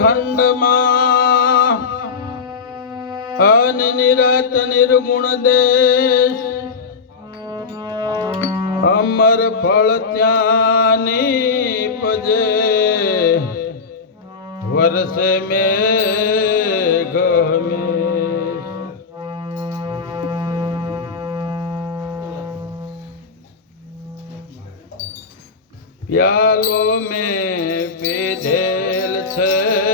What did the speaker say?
ખંડમાં અનિરત નિર્ગુણ દેશ. અમર ફળ ત્યાં પજે વર્ષે મેઘ પ્યાલો મેં પીધેલ છે.